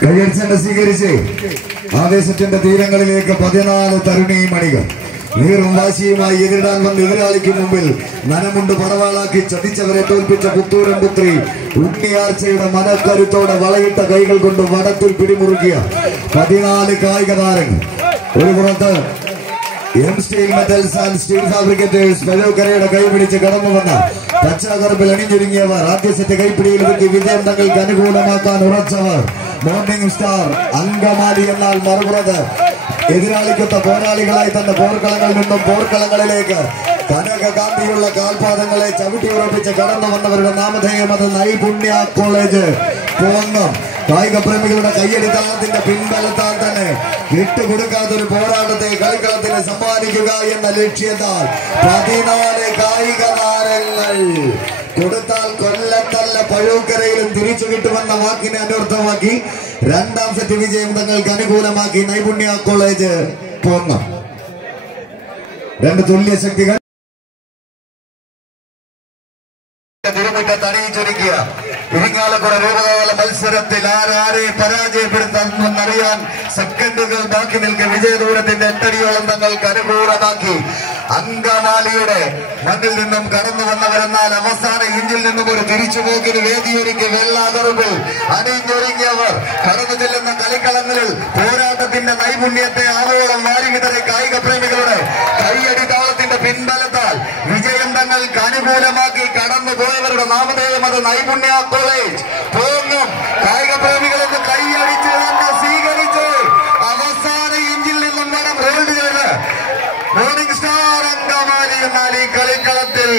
കയ്യടിച്ചെന്ന് സ്വീകരിച്ച് ആവേശത്തിന്റെ തീരങ്ങളിലേക്ക് 14 തരുണീ മണികൾ നീറും വാശിയുമായി എതിരിടാൻ വന്ന് എതിരാളിക്ക് മുമ്പിൽ നനമുണ്ട് പടവാളാക്കി ചതിച്ചവരെ തോൽപ്പിച്ച പുത്തൂരൻ പുത്രി ഉണ്ണിയാർച്ചയുടെ മനക്കരുത്തോടെ വളയിട്ട കൈകൾ കൊണ്ട് വടത്തിൽ പിടിമുറുക്കിയ 14 കായിക താരങ്ങൾ. ഒരു പുറത്ത് M steel metals and steel fabricators പഴവക്കരയുടെ കൈപിടിച്ച് കടന്നു വന്ന പച്ചാകറുപ്പിൽ അണിഞ്ഞൊരുങ്ങിയവർ. ആദ്യ സെറ്റ് കൈപ്പിടിയിൽ ഒതുക്കി വിജയം തങ്ങൾക്ക് അനുകൂലമാക്കാൻ ഉറച്ചവർ മോർണിംഗ് സ്റ്റാർ അങ്കമാലി. എന്നാൽ മറുപുറത്ത് എതിരാളിക്കൊത്ത പോരാളികളായി തന്നെ പോർക്കളങ്ങളിൽ നിന്നും പോർക്കളങ്ങളിലേക്ക് കനകകാന്തിയുള്ള കാൽപാദങ്ങളെ ചവിട്ടി ഉറപ്പിച്ച് കടന്നു വന്നവരുടെ നാമധേയം അത് നൈപുണ്യ കോളേജ് പോങ്ങം. കായിക പ്രേമികളുടെ കയ്യടി താളത്തിന്റെ പിൻബലത്താൽ തന്നെ വിട്ടുകൊടുക്കാത്തൊരു പോരാട്ടത്തെ കളിക്കളത്തിന് സമ്മാനിക്കുക എന്ന ലക്ഷ്യത്താൽ 14 കായിക താരങ്ങൾ കൊടുത്താൽ കൊല്ലത്തല്ല പഴൂക്കരയിലും തിരിച്ചു കിട്ടുമെന്ന വാക്കിനെ അനർത്ഥമാക്കി രണ്ടാം സെറ്റ് വിജയം തങ്ങൾക്ക് അനുകൂലമാക്കി നൈപുണ്യ കോളേജ് പോങ്ങം. 2 തുല്യ ശക്തികൾ തണിയിച്ചൊരുക്കിയ ഇരിങ്ങാലക്കുട രൂപകാല മത്സരത്തിൽ ആരെ പരാജയപ്പെടുത്താമെന്നറിയാൻ സെക്കൻഡുകൾ ബാക്കി നിൽക്കെ വിജയദൂരത്തിന്റെ 8 അടിയോളം തങ്ങൾക്ക് അനുകൂലമാക്കി അങ്കമാലിയുടെ മണ്ണിൽ നിന്നും കടന്നു വന്നവരെന്നാൽ അവസാന ഇഞ്ചിൽ നിന്നും ഒരു തിരിച്ചുപോക്കിന് വേദിയൊരുക്കി വെള്ളാകറുമ്പിൽ അണിഞ്ഞൊരുങ്ങിയവർ കടന്നു ചെല്ലുന്ന കളിക്കളങ്ങളിൽ പോരാട്ടത്തിന്റെ നൈപുണ്യത്തെ ആവോളം വാരിവിതറി കായിക പ്രേമികളുടെ കൈയടി താളത്തിന്റെ പിൻബലത്താൽ വിജയം തങ്ങൾക്ക് അനുകൂലമാക്കി കടന്നു പോയവരുടെ നാമധേയം അത് നൈപുണ്യ കോളേജ് പോങ്ങം. കായിക പ്രേമികളെന്ന് കൈയടിച്ച് തന്നെ സ്വീകരിച്ച് അവസാന ഇഞ്ചിൽ നിന്നും വടം ഹോൾഡ് ചെയ്ത് മോർണിംഗ് സ്റ്റാർ അങ്കമാലി എന്നാൽ ഈ കളിക്കളത്തിൽ